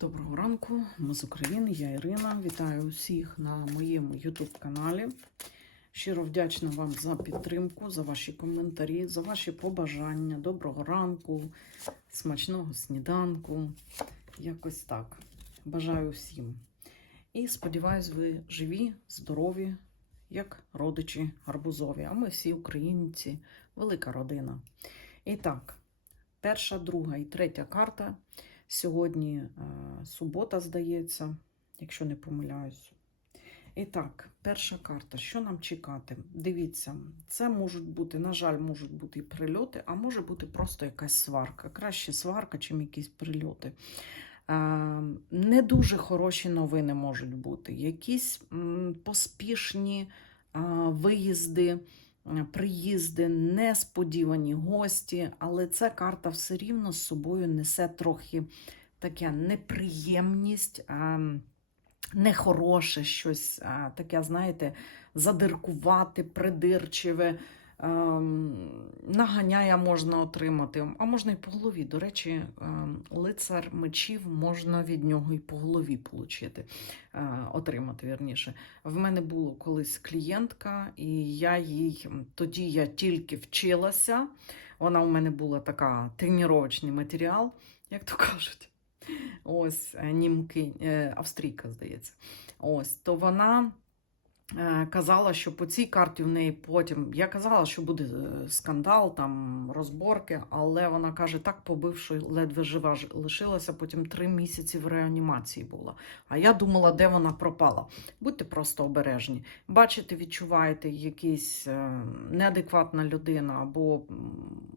Доброго ранку, ми з України, я Ірина. Вітаю усіх на моєму YouTube каналі. Щиро вдячна вам за підтримку, за ваші коментарі, за ваші побажання. Доброго ранку, смачного сніданку. Якось так. Бажаю всім. І сподіваюсь, ви живі, здорові, як родичі гарбузові. А ми всі українці, велика родина. І так, перша, друга і третя карта. Сьогодні е, субота, здається, якщо не помиляюсь. І так, перша карта. Що нам чекати? Дивіться, це можуть бути, на жаль, можуть бути і прильоти, а може бути просто якась сварка. Краще сварка, чим якісь прильоти. Е, не дуже хороші новини можуть бути. Якісь поспішні е, виїзди приїзди, несподівані гості, але ця карта все рівно з собою несе трохи таке неприємність, нехороше щось, таке, знаєте, задиркувати, придирчиве. Ем, Наганяя можна отримати, а можна і по голові. До речі, ем, лицар мечів можна від нього і по голові получити, е, отримати вірніше. В мене було колись клієнтка, і я їй тоді я тільки вчилася. Вона у мене була така тренувачний матеріал, як то кажуть. Ось е, німки, е, австрійка, здається. Ось, то вона казала, що по цій карті в неї потім. Я казала, що буде е, скандал, там розборки, але вона каже, так побив, що ледве жива лишилася, потім три місяці в реанімації була. А я думала, де вона пропала. Будьте просто обережні. Бачите, відчуваєте якийсь е, неадекватна людина, або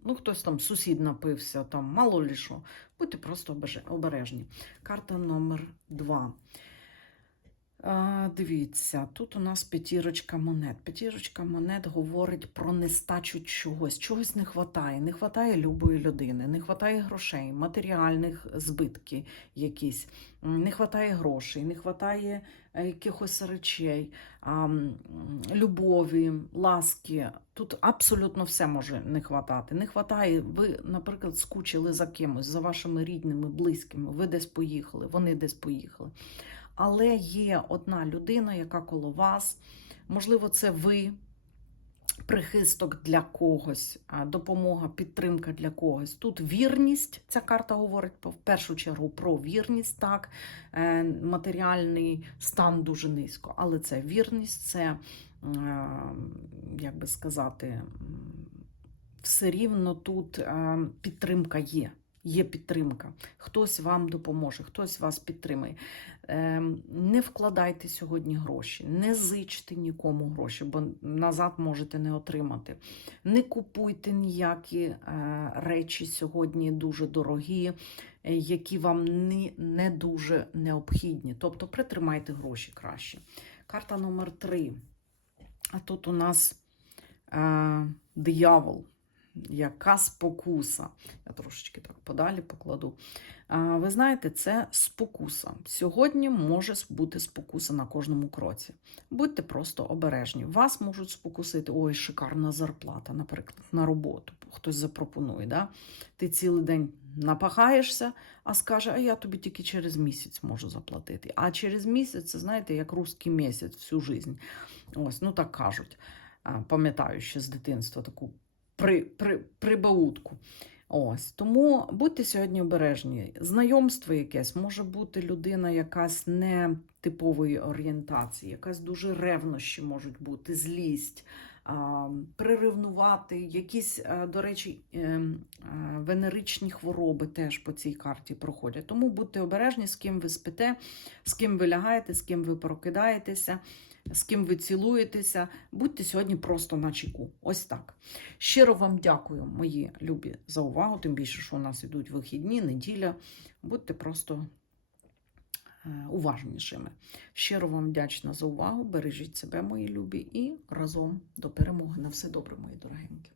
ну, хтось там сусід напився, там мало лі що. Будьте просто обережні. Карта номер два. А, дивіться, тут у нас п'ятірочка монет. П'ятірочка монет говорить про нестачу чогось. Чогось не вистачає. Не вистачає любої людини, не вистачає грошей, матеріальних збитків якісь, не вистачає грошей, не вистачає е, якихось речей, любові, ласки. Тут абсолютно все може не хватати. Не хватає. Ви, наприклад, скучили за кимось, за вашими рідними, близькими. Ви десь поїхали, вони десь поїхали. Але є одна людина, яка коло вас. Можливо, це ви, прихисток для когось, допомога, підтримка для когось. Тут вірність, ця карта говорить в першу чергу про вірність, так, е, матеріальний стан дуже низько. Але це вірність, це, е, як би сказати, все рівно тут е, підтримка є. Є підтримка. Хтось вам допоможе, хтось вас підтримає. Ем, Не вкладайте сьогодні гроші, не зичте нікому гроші, бо назад можете не отримати. Не купуйте ніякі е, речі сьогодні дуже дорогі, е, які вам не, дуже необхідні. Тобто притримайте гроші краще. Карта номер три. А тут у нас е, диявол. Яка спокуса. Я трошечки так подалі покладу. Ви знаєте, це спокуса. Сьогодні може бути спокуса на кожному кроці. Будьте просто обережні. Вас можуть спокусити, ой, шикарна зарплата, наприклад, на роботу. Хтось запропонує. Да? Ти цілий день напахаєшся, а скаже, а я тобі тільки через місяць можу заплатити. А через місяць, це знаєте, як русський місяць всю життя. Ось, ну так кажуть. Пам'ятаю ще з дитинства таку при, при, прибаутку. Ось тому будьте сьогодні обережні. Знайомство якесь може бути людина, якась не типової орієнтації, якась дуже ревнощі можуть бути, злість, приревнувати, якісь, до речі, ем, венеричні хвороби теж по цій карті проходять. Тому будьте обережні, з ким ви спите, з ким ви лягаєте, з ким ви прокидаєтеся. З ким ви цілуєтеся, будьте сьогодні просто на чеку. Ось так. Щиро вам дякую, мої любі, за увагу. Тим більше, що у нас ідуть вихідні, неділя. Будьте просто е, уважнішими. Щиро вам вдячна за увагу. Бережіть себе, мої любі, і разом до перемоги. На все добре, мої дорогенькі.